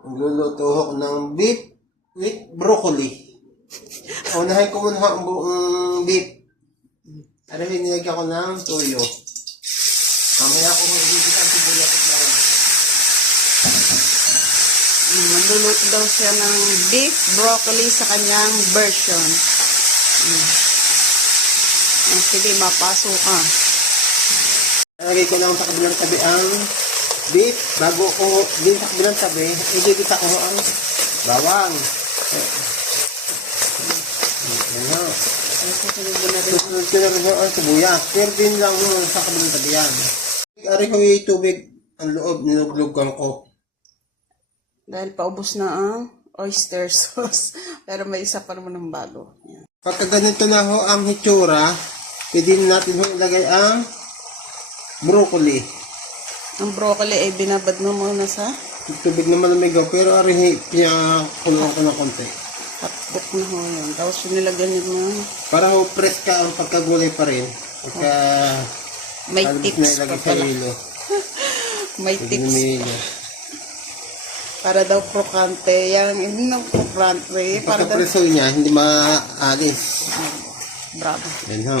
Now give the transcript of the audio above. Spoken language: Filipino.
Magluluto ako ng beef with broccoli. Unahin ko muna ang buong beef. Pero hinilagyan ko ng toyo. Mamaya ko magigit ang sibuyas at bawang. Magluluto daw siya ng beef broccoli sa kanyang version. Sige, mapasok ka. Lagay ko lang sa kabilang tabi ang beef. Bago ko din sa kabilang tabi, igigita ko ang bawang. Ayan. Susunod ko na rin ang sibuyas. Pero din lang sa kabilang tabi yan. Ari ko yung tubig ang loob, niluglugan ko. Dahil paubos na ang oyster sauce. Pero may isa pa naman ng bago. Yan. Pagka ganito na ho ang hitsura, pwede natin ho ilagay ang broccoli. Ang broccoli ay binabad mo muna sa Tubig na malamig ho, pero ari pinakulong ko ng konti. hotcook na ho yun. Tapos nilagyan niyo na Para ho fresh ka ang pagkagulay pa rin. Pagka may halbos tips na pa ilagay sa pala. hilo. May Pwede tips. namilo. Para daw krokante. Yan, hindi ng krokante. Para daw Pagka preso niya, hindi maalis. bravo. Yan ho.